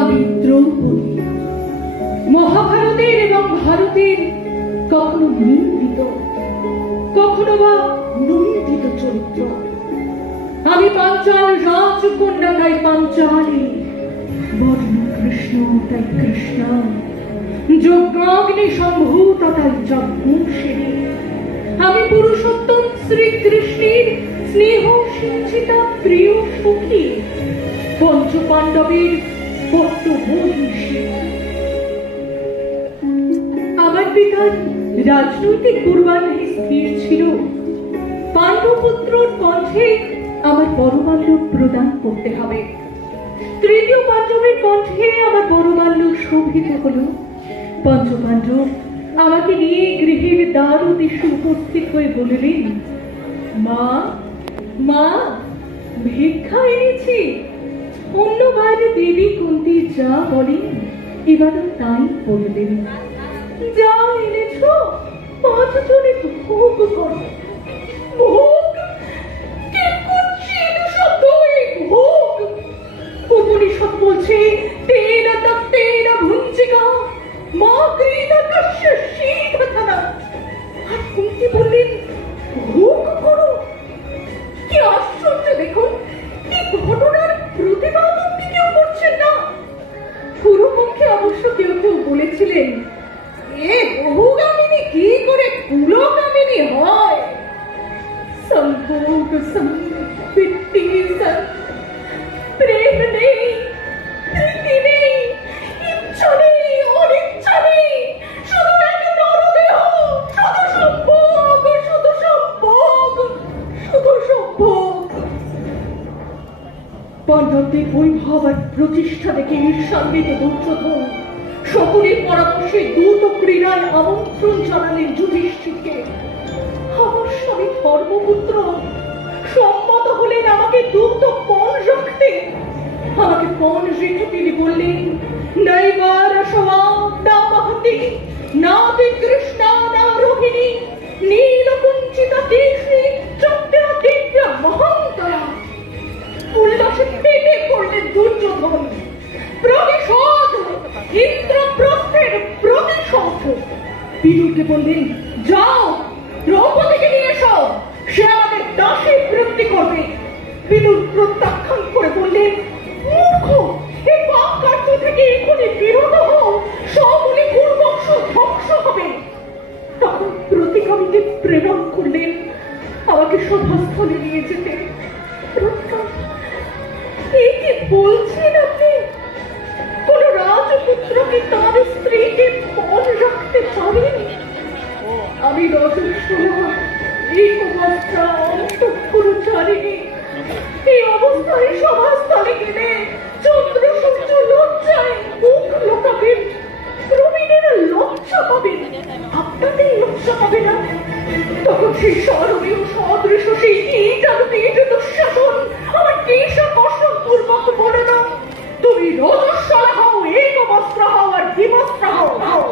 আমি দ্রৌপদী, মহাভারতের এবং ভারতের কখনো নিন্দিত, কখনো বা নন্দিত চরিত্র। আমি পাঞ্চাল রাজকন্যা, তাই পাঞ্চালী, বর্ণ কৃষ্ণ তাই কৃষ্ণ, যজ্ঞাগ্নি সম্ভূত তাই যজ্ঞশিনী। আমি পুরুষোত্তম শ্রীকৃষ্ণের স্নেহ সিঞ্চিতা প্রিয় সখী, পঞ্চপাণ্ডবের পট্টবহিষী। আমার পিতার রাজনৈতিক পূর্বাহ্নে স্থির ছিল পাণ্ডবপুত্রর কণ্ঠে আমার বড়মাল্য প্রদান করতে হবে। তৃতীয় পাণ্ডবের কণ্ঠে আমার বড়মাল্য শোভিত হল। পঞ্চপাণ্ডব আমাকে নিয়ে গৃহের দ্বার উদ্দেশ্যে উপস্থিত হয়ে বললেন, মা মা, ভিক্ষা এনেছি। অন্যবার দেবী কুন্তী যা বলেন এবারও তাই বললেন, যা এনেছ 5 জনে ভোগ করো। ভোগ? কে করছে ভোগ? উপনিষদ বলছে তেনা তপ্তেনা ভুঞ্জিকা মা ক্রীতা কস্য শীঘ্রতনা। আর কুন্তী বললেন, ভোগ করো। কি আশ্চর্য দেখুন, এই ঘটনার প্রতিবাদ আপনি কেউ করছেন না। পুরোপক্ষে অবশ্য কেউ কেউ বলেছিলেন, এ বহুগামিনী কি করে পুরোগামিনী হয়? সম্ভোগ সম্পত্তি প্রেম নেই, প্রীতি নেই, ইচ্ছা নেই, অনিচ্ছা নেই, শুধু এক নরদেহ, শুধু সম্ভোগ, শুধু সম্ভোগ, শুধু সম্ভোগ। পাণ্ডবদের বৈভব আর প্রতিষ্ঠা দেখে ঈর্ষান্বিত দুর্যোধন সকলের পরামর্শে দ্রুত ক্রীড়ায় আমন্ত্রণ জানালেন যুধিষ্ঠিরকে। আমার স্বামী ধর্মপুত্র সম্মত হলেন আমাকে দ্রুত পণ রাখতে। আমাকে পণ রেখে তিনি বললেন, নৈবার সবাম না মহতি নাতি কৃষ্ণ না রোহিণী নীলকুঞ্চিতা দেশে চক্রা দিব্যা মহান্তরা। উল্লাসে ফেটে পড়লেন দুর্যোধন। প্রতিশোধ, ইন্দ্রপ্রস্থের প্রতিশোধ। বিদুরকে বললেন, যাও দ্রৌপদীকে নিয়ে এসো, সে আমাদের দাসী বৃত্তি করবে। বিদুর প্রত্যাখ্যান করে বললেন, মূর্খ, এই পাপ কার্য থেকে এখনই বিরত হও, সকলে কুর্বংশ ধ্বংস হবে। তখন প্রতিগামীকে প্রেরণ করলেন আমাকে সভাস্থলে নিয়ে যেতে। এই কি বলছেন আপনি? কোন রাজপুত্রকে তার স্ত্রীকে পণ রাখতে পারেন? আমি রজস্বলা, এই অবস্থা অন্তঃপুরচারিণী। এই অবস্থায় সভাস্থলে গেলে চন্দ্র সূর্য লজ্জায় মুখ লোকাবেন, প্রবীণেরা লজ্জা পাবেন, আপনাদের লজ্জা পাবে না। তখন সেই স্মরণীয় সদৃশ সেই ইটালুপিট দুঃশাসন আমার কেশা কর্ষণ পূর্বক বলে না, তুমি রজস্বলা হও, এক বস্ত্র হও আর দ্বিবস্ত্র হও।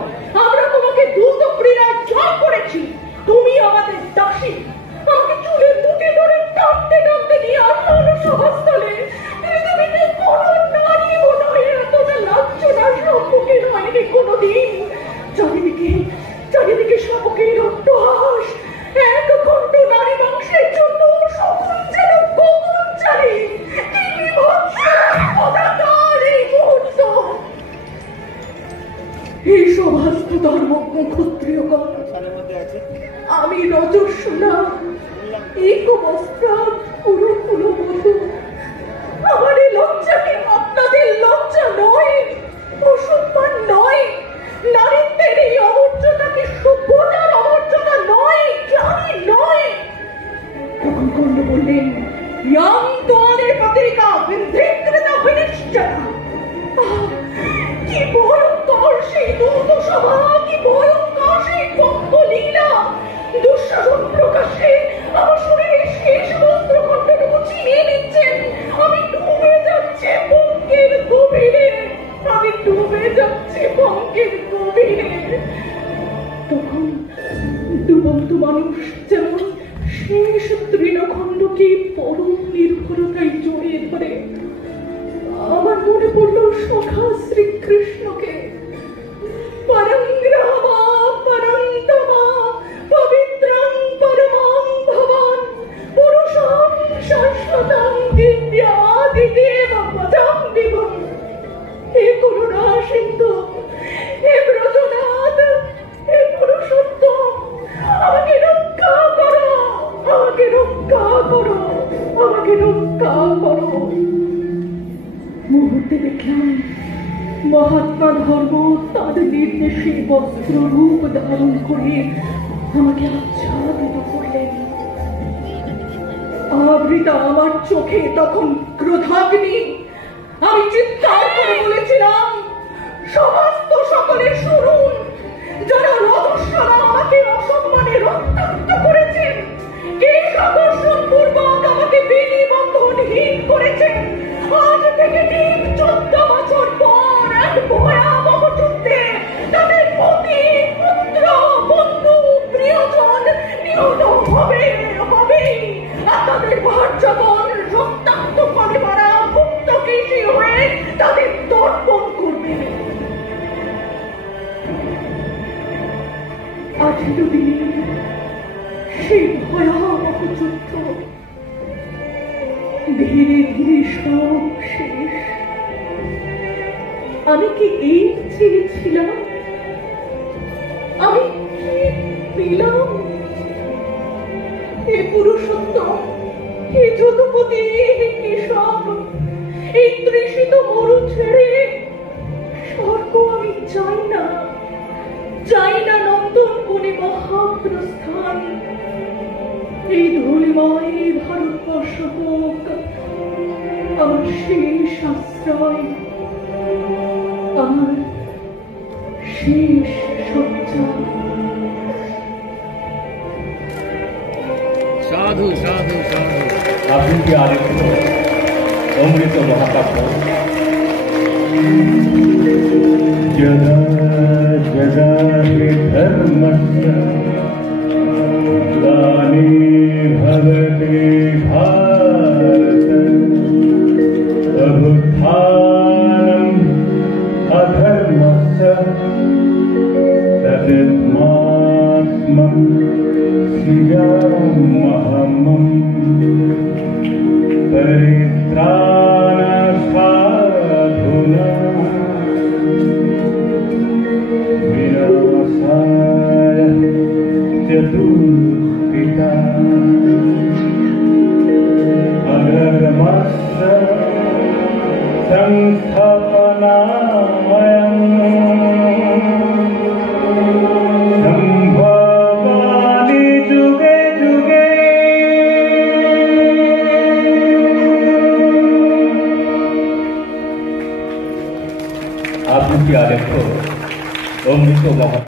আমরা তোমাকে দ্রুত ক্রীড়ায় জয় করেছি, তুমি আমাদের দাসী। আমাকে চুলের মুঠে ধরে টানতে টানতে নিয়ে আসলো সভাস্থলে। পৃথিবীতে কোনো নারী মনে হয় এতটা লাঞ্ছনার সম্মুখীন হয়নি কোনোদিন। চারিদিকে শাবকের অট্টহাস, এক খণ্ড নারী বংশের জন্য সকল যেন গগন চারি। এই মুহূর্ত এই সভাস্থ ধর্মজ্ঞ ক্ষত্রিয়গণ, আমি রজস্বলা, একবস্ত্রা, পুরো কুলবধূ। আমার এই লজ্জা কি আপনাদের লজ্জা নয়? অসম্মান নয়? নারীত্বের এই অমর্যাদা কি সভ্যতার অমর্যাদা নয়? গ্লানি নয়? তখন কর্ণ বললেন, ইয়াং তোয়াদের পত্রিকা বিন্ধিকৃত বিনিশ্চয়। কি ভয়ঙ্কর সেই দুর্গ সভা, কি ভয়ঙ্কর সেই পক্ষলীলা। দুঃশাসন প্রকাশ্যে আমার শরীরের শেষ বস্ত্রখণ্ডটুকু ছিনিয়ে নিচ্ছেন। আমি ডুবে যাচ্ছি পঙ্কের গভীরে, আমি ডুবে যাচ্ছি পঙ্কের গভীরে। তখন ডুবন্ত মানুষ যেমন শেষ তৃণখণ্ডকে পরম নির্ভরতায় জড়িয়ে ধরে আমার মনে পড়ল সখা শ্রীকৃষ্ণকে। পরংগ্রহমা পরন্তমা পবিত্রং পরমং ভবান পুরুষং শাশ্বতং দিব্যাদিদেব ভজং বিভুম। হে করুণা সিন্ধু, হে ব্রজনাথ, হে পুরুষোত্তম, আমাকে রক্ষা করো, আমাকে রক্ষা করো, আমাকে রক্ষা করো। মুহূর্তে দেখলাম মহাত্মা ধর্ম তার নির্দেশে বস্ত্র রূপ ধারণ করে আমাকে আচ্ছাদিত করলেন। আবৃতা আমার চোখে তখন ক্রোধাগ্নি। আমি চিৎকার করে বলেছিলাম, সমস্ত সকলে শুনুন, যারা রহস্যরা আমাকে অসম্মানে রক্তাক্ত করেছেন, কে আকর্ষণ পূর্বক আমাকে বেনি বন্ধনহীন করেছেন, আজ থেকে ঠিক 14 বছর পর এক ভয়াবহ যুদ্ধে তাদের পতি, পুত্র, বন্ধু, প্রিয়জন নিহত হবে। আর তাদের ভার্যগণ রক্তাক্ত করে মারা মুক্ত কেশী হয়ে তাদের তর্পণ করবে। আজকের দিনে সেই ভয়াবহ যুদ্ধ ধীরে ধীরে সব শেষ। আমি কি এই চেয়েছিলাম? আমি কি পেলাম? হে পুরুষোত্তম, হে যদুপতি, হে কেশব, এই তৃষিত মরু ছেড়ে স্বর্গ আমি চাই না, চাই না নন্দন বনে মহাপ্রস্থান। এই ধূলিময় ভারতবর্ষ হোক আমার শেষ আশ্রয়, আমার শেষ শয্যা। সাধু সাধু সাধু। আবৃত্তি আরেকটু অমৃত মহাকাব্য। যদা যদা হি ধর্মস্য গ্লানির্ভবতি ভারত অভ্যুত্থানম অধর্মস্য তদাত্মাত্মং সৃজাম্যহমঃ परित्राणसाधूनां विनाशाय चतुष्कृताम् अधर्मस्य संस्थापनाय सम्भवामि जुगे जुगे। আবৃত্তি আরেকটু অমৃত মহা